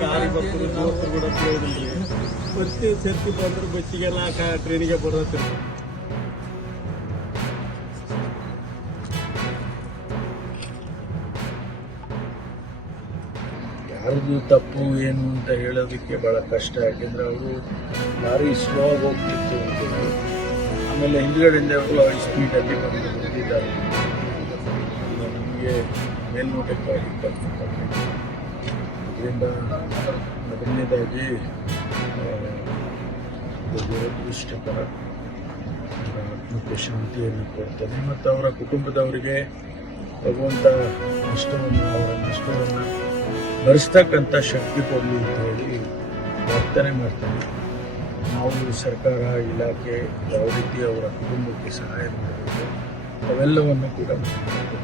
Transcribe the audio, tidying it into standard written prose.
ಕಾರಿಗೆ ಬರ್ತಾರೆ ದೋಸ್ತರು ಕೂಡ ಕೇಳಿದ್ರಿ ಪ್ರತಿ ಸರ್ತಿ ಬಂದ್ರೆ ಬಸ್ಸಿಗೆಲ್ಲ ಟ್ರೈನಿಗೆ ಬರತ್ರಿ. ಯಾರದು ತಪ್ಪು ಏನು ಅಂತ ಹೇಳೋದಕ್ಕೆ ಭಾಳ ಕಷ್ಟ. ಯಾಕೆಂದರೆ ಅವರು ಲಾರಿ ಸ್ಲೋ ಆಗಿ ಹೋಗ್ತಿತ್ತು ಅಂತಿದ್ರು, ಆಮೇಲೆ ಹಿಂದ್ಗಡೆಯಿಂದ ಅವರು ಹೈ ಸ್ಪೀಡಲ್ಲಿ ಬಂದಿದ್ದಾರೆ. ಈಗ ನಮಗೆ ಮೇಲ್ನೋಟಕ್ಕಾಗಿ ಇದರಿಂದ ಮೊದಲನೇದಾಗಿ ದುರದೃಷ್ಟಕರ ಆತ್ಮಕ್ಕೆ ಶಾಂತಿಯನ್ನು ಕೊಡ್ತದೆ ಮತ್ತು ಅವರ ಕುಟುಂಬದವರಿಗೆ ಭಗವಂತ ಅವರ ನಷ್ಟವನ್ನು ಭರಿಸ್ತಕ್ಕಂಥ ಶಕ್ತಿ ಕೊಡಲಿ ಅಂತ ಹೇಳಿ ಪ್ರಾರ್ಥನೆ ಮಾಡ್ತಾರೆ. ನಾವು ಸರ್ಕಾರ ಇಲಾಖೆ ಯಾವ ರೀತಿ ಅವರ ಕುಟುಂಬಕ್ಕೆ ಸಹಾಯ ಮಾಡಬೇಕು ಅವೆಲ್ಲವನ್ನು ಕೂಡ ಮಾಡಬೇಕು.